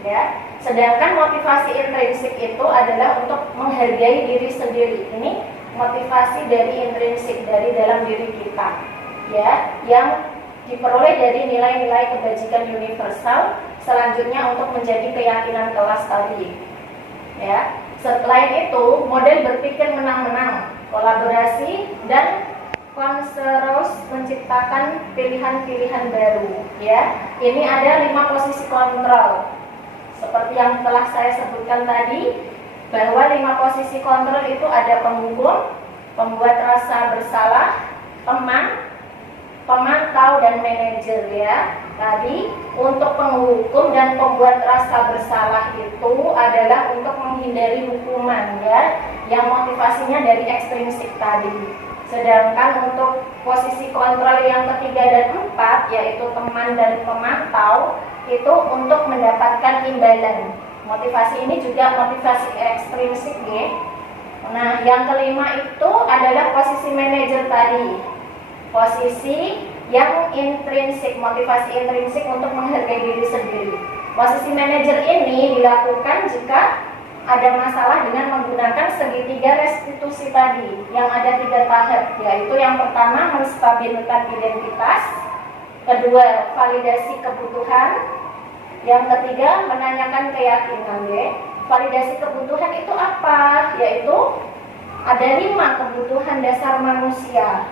Ya, sedangkan motivasi intrinsik itu adalah untuk menghargai diri sendiri. Ini motivasi dari intrinsik, dari dalam diri kita, ya, yang diperoleh dari nilai-nilai kebajikan universal. Selanjutnya untuk menjadi keyakinan kelas tadi, ya. Selain itu, model berpikir menang-menang, kolaborasi, dan konsentrus menciptakan pilihan-pilihan baru, ya. Ini ada 5 posisi kontrol, seperti yang telah saya sebutkan tadi, bahwa 5 posisi kontrol itu ada penghukum, pembuat rasa bersalah, teman, pemantau, dan manajer, ya. Tadi untuk penghukum dan pembuat rasa bersalah itu adalah untuk menghindari hukuman, ya, yang motivasinya dari ekstrinsik tadi. Sedangkan untuk posisi kontrol yang ketiga dan 4, yaitu teman dan pemantau, itu untuk mendapatkan imbalan. Motivasi ini juga motivasi ekstrinsik, ya. Nah, yang kelima itu adalah posisi manajer tadi. Posisi yang intrinsik, motivasi intrinsik untuk menghargai diri sendiri. Posisi manajer ini dilakukan jika ada masalah dengan menggunakan segitiga restitusi tadi, yang ada 3 tahap, yaitu yang pertama menstabilkan identitas, kedua validasi kebutuhan, yang ketiga menanyakan keyakinan. Validasi kebutuhan itu apa? Yaitu ada 5 kebutuhan dasar manusia.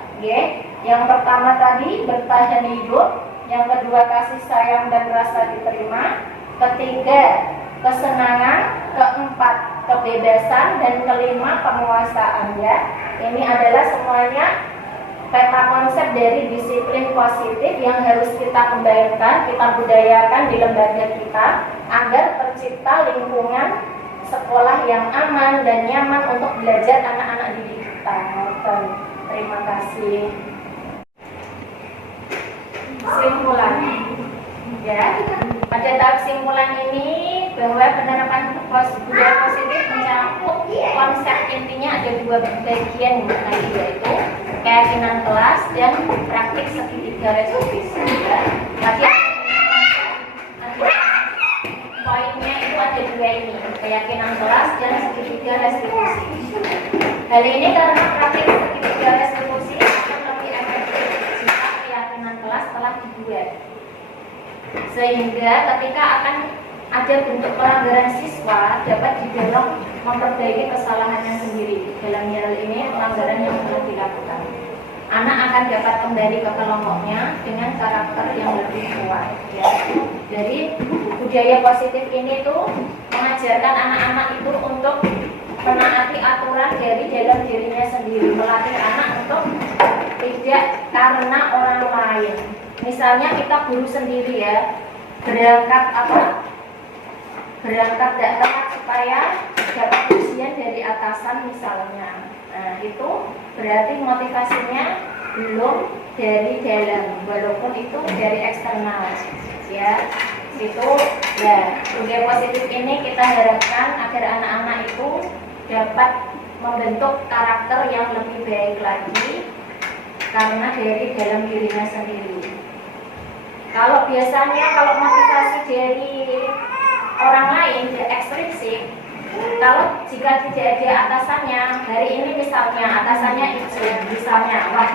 Yang pertama tadi bertahan hidup, yang kedua kasih sayang dan rasa diterima, ketiga kesenangan, keempat kebebasan, dan kelima penguasaan, ya. Ini adalah semuanya peta konsep dari disiplin positif yang harus kita kembangkan, kita budayakan di lembaga kita agar tercipta lingkungan sekolah yang aman dan nyaman untuk belajar anak-anak didik kita. Terima kasih. Simpulan, ya. Pada tahap simpulan ini, bahwa penerapan budaya positif mencakup konsep intinya ada 2 bagian tadi, yaitu keyakinan kelas dan praktik segitiga restitusi. Tadi poinnya itu ada 2 ini, keyakinan kelas dan segitiga restitusi. Hal ini karena praktik segitiga restitusi akan lebih efektif jika keyakinan kelas telah dibuat, sehingga ketika akan ada bentuk pelanggaran siswa dapat didorong memperbaiki kesalahannya sendiri. Dalam hal ini pelanggaran yang telah dilakukan, anak akan dapat kembali ke kelompoknya dengan karakter yang lebih kuat, ya. Jadi budaya positif ini tuh mengajarkan anak-anak itu untuk menaati aturan dari dalam dirinya sendiri, melatih anak untuk tidak karena orang lain, Misalnya kita guru sendiri ya, berangkat dakwah supaya dapat ujian dari atasan misalnya. Nah, itu berarti motivasinya belum dari dalam, walaupun itu dari eksternal ya. Itu ya, budaya positif ini kita harapkan agar anak-anak itu dapat membentuk karakter yang lebih baik lagi karena dari dalam dirinya sendiri. Kalau motivasi dari orang lain ekstrinsik, kalau jika tidak ada atasannya, hari ini misalnya atasannya izin, misalnya wah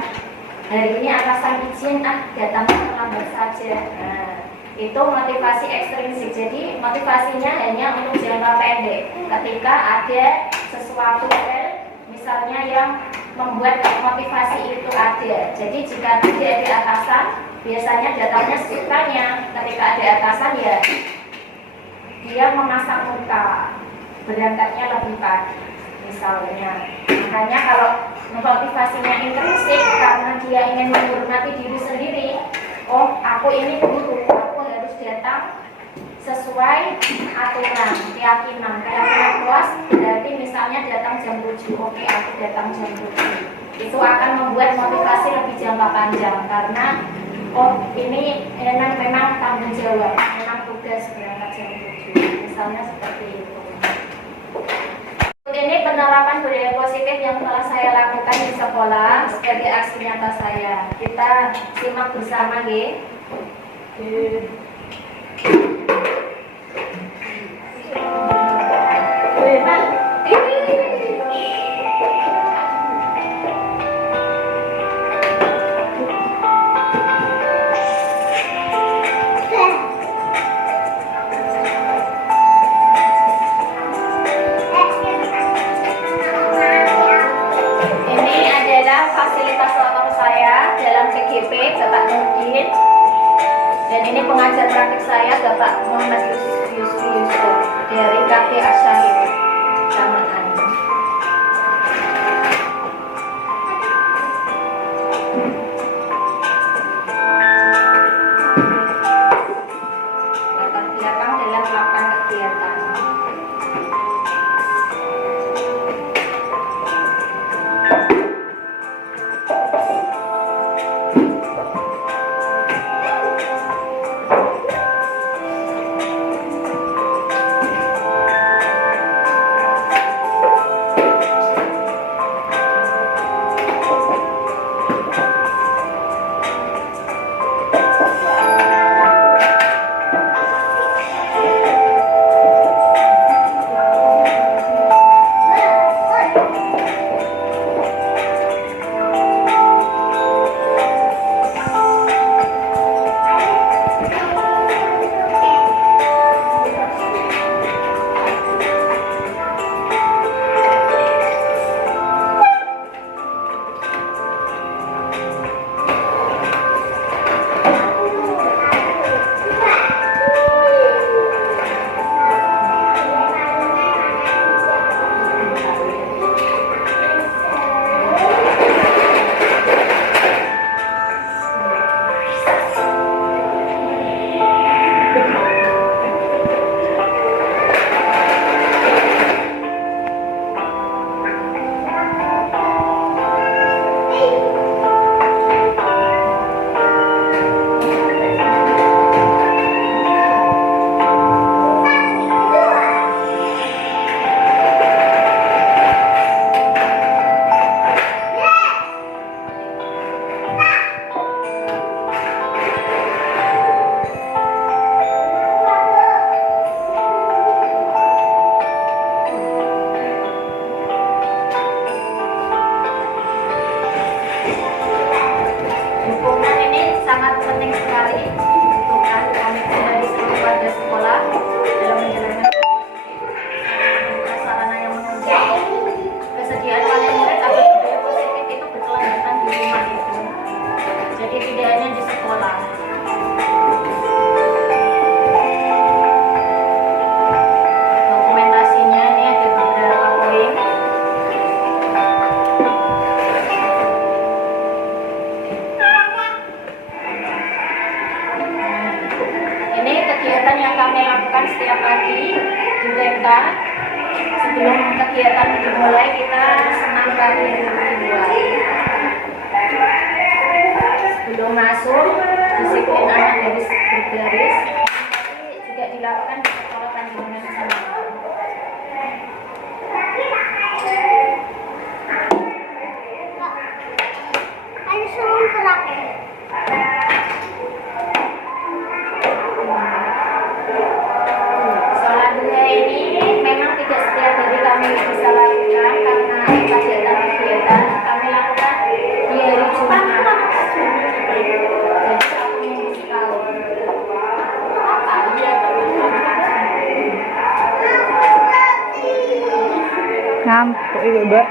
hari ini atasan izin datang terlambat saja. Nah, itu motivasi ekstrinsik. Jadi motivasinya hanya untuk jangka pendek. Ketika ada sesuatu misalnya yang membuat motivasi itu ada. Jadi jika tidak ada atasan, biasanya datangnya sukanya. Ketika ada atasan ya dia memasang muka, berangkatnya lebih pagi misalnya. Makanya kalau motivasinya intrinsik karena dia ingin menghormati diri sendiri, oh aku ini guru, aku harus datang sesuai aturan, keyakinan kelas, berarti misalnya datang jam 7, oke aku datang jam 7. Itu akan membuat motivasi lebih jangka panjang karena oh ini memang tanggung jawab, memang tugas berangkat jam 7, misalnya seperti itu. Ini penerapan budaya positif yang telah saya lakukan di sekolah sebagai aksi nyata saya. Kita simak bersama nggih. Bapak Nurdin, dan ini pengajar praktik saya Bapak Muhammad Yusuf dari KP Asyahid Samaan. Latar belakang dalam melakukan kegiatan. Sholat duha ini memang tidak setiap hari kami bisa lakukan karena kegiatan-kegiatan kami lakukan di hari Jumat. Jadi satu minggu sekali. Ngantuk itu, Mbak.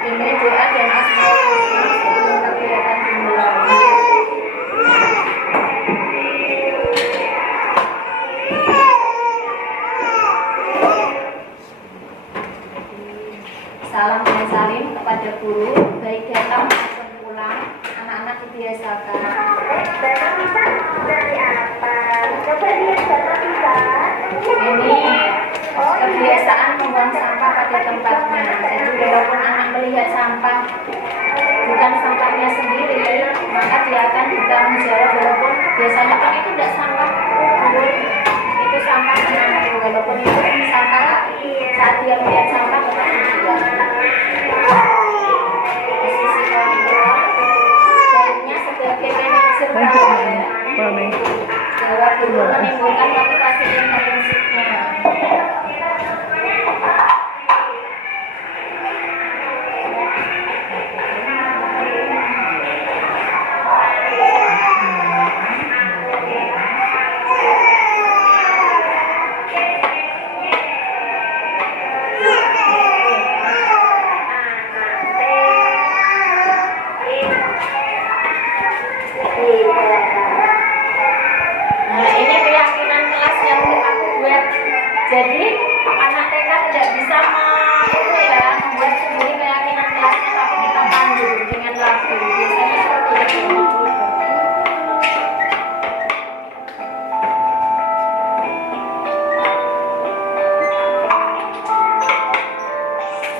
Ini doa dan asmaul husna sebelum kegiatan dimulai. Salam dan salim kepada guru, baik datang maupun pulang. Anak-anak dibiasakan. Ini kebiasaan membuang sampah pada tempatnya. Jadi walaupun anak melihat sampah bukan sampahnya sendiri, maka dia akan bertanggung jawab. Walaupun biasanya kan itu tidak sampah kubur, itu sampah anakku. Walaupun itu sampah, saat dia melihat sampah tetap dibuang. Di sisi kontrol, baiknya sebagai manajer jawab dulu menimbulkan motivasi intrinsiknya. Nah, ini keyakinan kelas yang aku buat. Jadi anak TK tidak bisa membuat sendiri keyakinan kelasnya, tapi kita pandu dengan lagu. Biasanya seperti itu.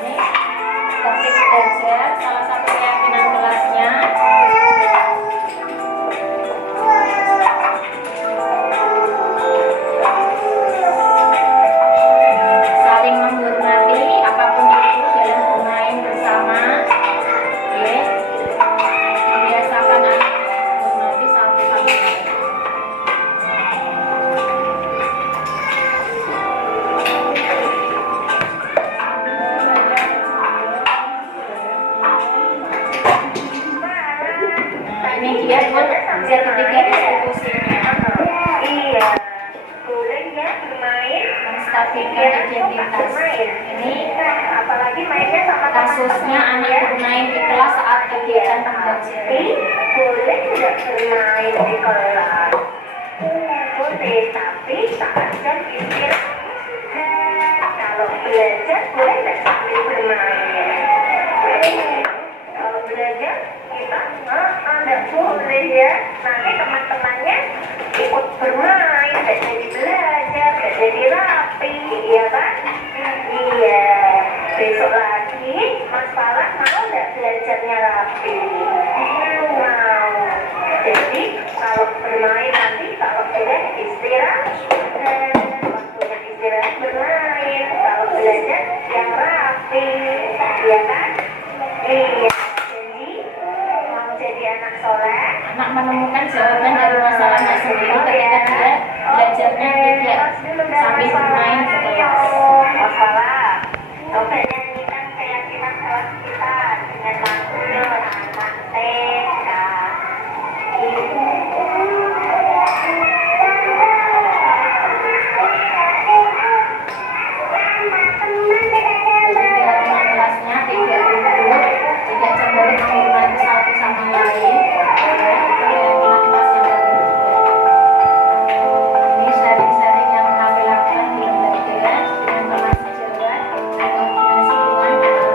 Ini topik belajar, salah satu keyakinan kelasnya. Saling menghormati apapun itu dalam bermain bersama. Oke. Membiasakan anak menghormati satu sama lain. Nah, ini dia pun ketiga institusinya. Menstabilkan identitas. Ini apalagi mainnya sama kasusnya anak bermain di kelas saat kegiatan pembelajaran. boleh tidak bermain di kelas boleh, tapi saat jam istirahat kalau belajar boleh tidak sambil bermain. Kalau belajar kita tidak boleh ya, nanti teman-temannya ikut bermain, tidak jadi belajar, tidak jadi rapi, ya kan? Iya, besok lagi masalah mau nggak belajarnya rapi? Mau. Jadi kalau bermain nanti kalau sudah istirahat, waktunya istirahat bermain. Kalau belajar yang rapi, ya kan? Iya. Jadi mau jadi anak soleh. Anak menemukan jawaban dari masalahnya sendiri ketika dia belajarnya tidak sambil bermain di kelas. Masalah. Coba nyanyikan keyakinan kelas kita dengan lagunya anak TK. Ketika kelasnya tidak ribut, tidak cenderung menghormati satu sama lain, ya, itu keyakinan kelas yang bagus. Ini sharing-sharing yang kami lakukan di lembaga dengan teman sejawat koordinasi dengan kepala sekolah.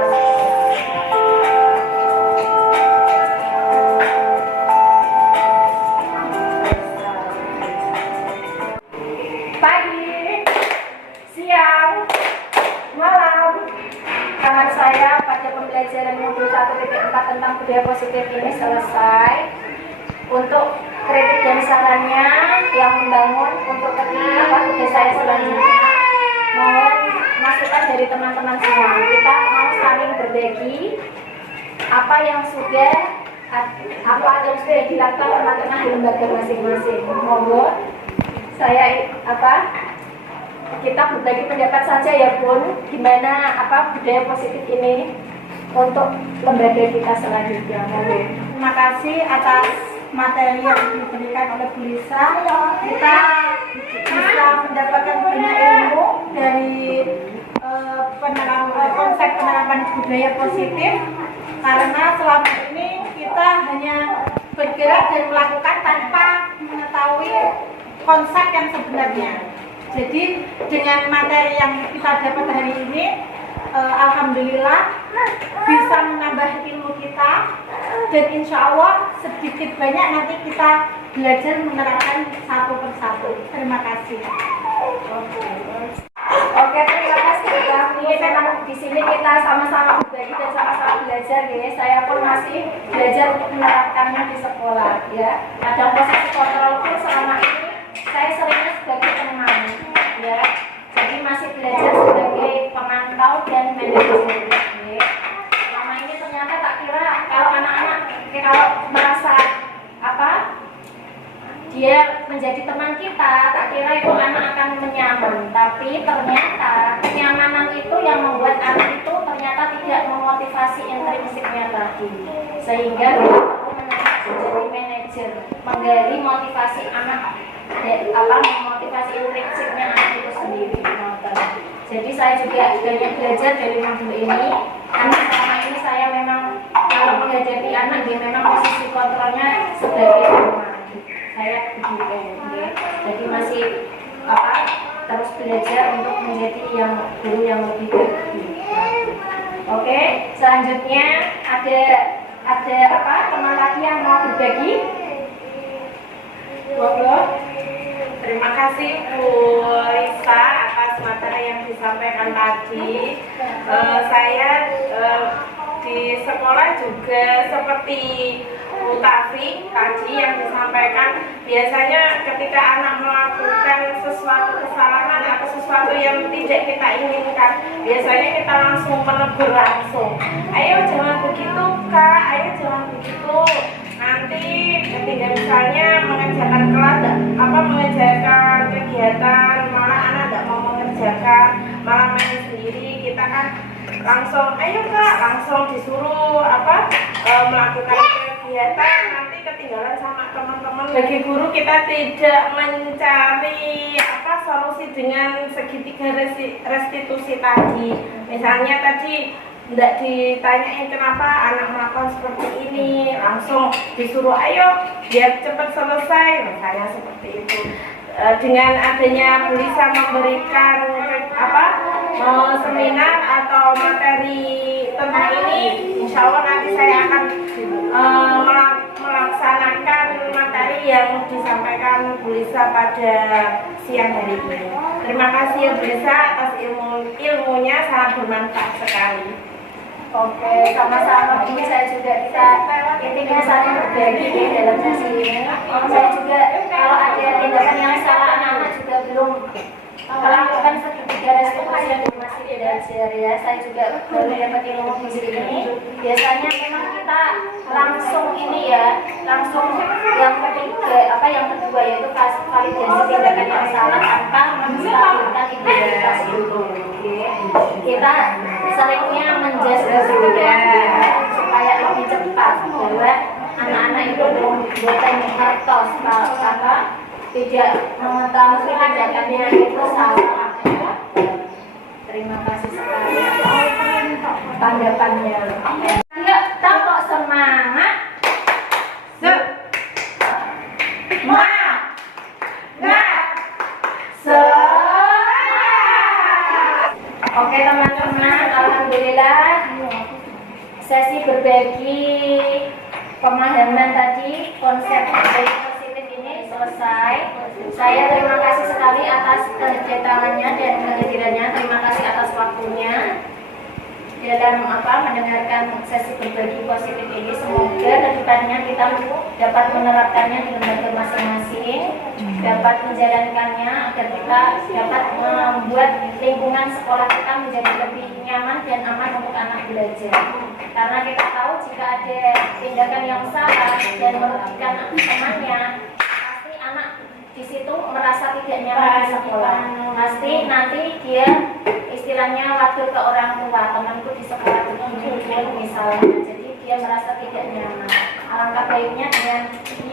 Pagi, siang, malam, tangan saya pada pembelajaran modul 1.4 tentang budaya positif ini selesai. Untuk kritik dan sarannya yang membangun untuk dari teman-teman semua. Kita mau saling berbagi apa yang sudah dilakukan teman-teman di lembaga masing-masing. Monggo saya kita berbagi pendapat saja ya Bun, gimana budaya positif ini untuk lembaga kita selanjutnya. Monggo. Terima kasih atas materi yang diberikan oleh Bu Lisa. Kita bisa mendapatkan banyak ilmu dari konsep penerapan budaya positif, karena selama ini kita hanya bergerak dan melakukan tanpa mengetahui konsep yang sebenarnya. Jadi dengan materi yang kita dapat hari ini, alhamdulillah bisa menambah ilmu kita, dan insya Allah sedikit banyak nanti kita belajar menerapkan satu persatu. Terima kasih. Oke, terima kasih ya. Ini memang di sini kita sama-sama berbagi dan sama-sama belajar ya. Saya pun masih belajar untuk menerapkannya di sekolah ya. Ada posisi kontrol pun selama ini saya seringnya sebagai teman ya. Jadi masih belajar sebagai pemantau dan manajer ya. Selama ini ternyata tak kira kalau anak-anak kalau merasa dia menjadi teman kita, tak kira itu anak akan menyaman. Tapi ternyata kenyamanan itu yang membuat anak itu ternyata tidak memotivasi intrinsiknya tadi. Sehingga kita perlu menjadi manajer, menggali motivasi anak, memotivasi intrinsiknya anak itu sendiri. Jadi saya juga banyak belajar dari modul ini. Karena selama ini saya memang kalau menghadapi anak, dia memang posisi kontrolnya sebagai rumah. Saya begitu, ya. Jadi masih terus belajar untuk menjadi guru yang lebih baik. Oke, selanjutnya ada teman lagi yang mau berbagi? Monggo. Terima kasih Bu Lisa atas materi yang disampaikan tadi. Saya di sekolah juga seperti Bu Taufik tadi yang disampaikan, biasanya ketika anak melakukan sesuatu kesalahan atau sesuatu yang tidak kita inginkan, biasanya kita langsung menegur langsung. Ayo jangan begitu Kak, ayo jangan begitu. Nanti ketika misalnya mengerjakan kelas, mengerjakan kegiatan, malah anak tidak mau mengerjakan, malah main sendiri, kita kan langsung, ayo Kak, langsung disuruh melakukan kegiatan, nanti ketinggalan sama teman-teman. Bagi guru kita tidak mencari solusi dengan segitiga restitusi tadi. Misalnya tadi tidak ditanyain kenapa anak melakukan seperti ini, langsung disuruh ayo biar cepat selesai, misalnya seperti itu. Dengan adanya Bu Lisa memberikan seminar atau materi tentang ini, insya Allah nanti saya akan melaksanakan materi yang disampaikan Bu Lisa pada siang hari ini. Terima kasih ya Bu Lisa atas ilmunya, sangat bermanfaat sekali. Oke, sama-sama Bu, saya juga intinya saling berbagi dalam sesi ini. Saya juga kalau ada tindakan yang salah, anak-anak juga belum melakukan segitiga restitusi yang masih belajar ya. Saya juga baru dapat ilmu di sini. Biasanya memang kita langsung langsung yang ketiga, yang kedua yaitu validasi tindakan yang salah tanpa menstabilkan identitas itu. Kita seringnya menjudge supaya lebih cepat bahwa anak-anak itu bukan ngertos tidak mengetahui tindakannya itu salah. Terima kasih sekali tanggapannya. Enggak tahu kok semangat. Oke teman-teman, alhamdulillah sesi berbagi pemahaman tadi konsep budaya positif ini selesai. Saya terima kasih sekali atas kedatangannya dan kehadirannya. Terima kasih atas waktunya. dalam mendengarkan sesi berbagi positif ini. Semoga kedepannya kita dapat menerapkannya di lembaga masing-masing, dapat menjalankannya agar kita dapat membuat lingkungan sekolah kita menjadi lebih nyaman dan aman untuk anak belajar. Karena kita tahu jika ada tindakan yang salah dan merugikan temannya, pasti anak di situ merasa tidak nyaman di sekolah. Pasti nanti dia istilahnya waktu ke orang tua, temanku di sekolah begini misalnya, jadi dia merasa tidak nyaman. Alangkah baiknya dengan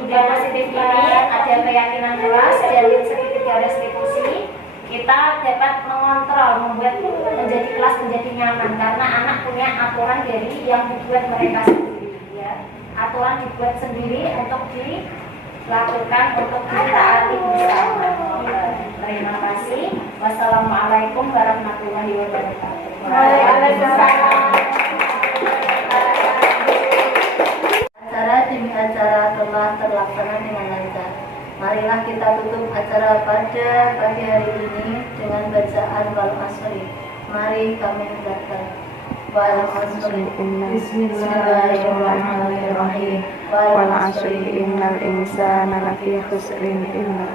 ide positif ini ada keyakinan jelas dan segitiga restitusi, kita dapat mengontrol, membuat menjadi kelas menjadi nyaman karena anak punya aturan dari yang dibuat mereka sendiri, ya. Aturan dibuat sendiri untuk dilakukan, untuk ditaati bersama. Terima kasih. Wassalamualaikum warahmatullahi wabarakatuh. Waalaikumsalam. Acara demi acara telah terlaksana dengan lancar. Marilah kita tutup acara pada pagi hari ini dengan bacaan wal asri. Mari kami hendakkan wal asri. Bismillahirrahmanirrahim. wal asri innal insana lafi khusrin illa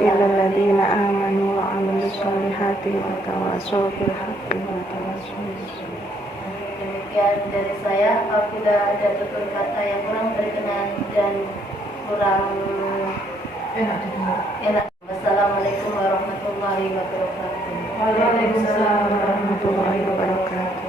alladziina aamanu wa 'amilus sholihati wa tawassaw bil haqqi wa tawassaw bis sabr. Demikian dari saya. Apabila ada tutur kata yang kurang berkenan dan kurang Enak didengar. enak, wassalamualaikum warahmatullahi wabarakatuh. Waalaikumsalam warahmatullahi Warahmatullahi wabarakatuh.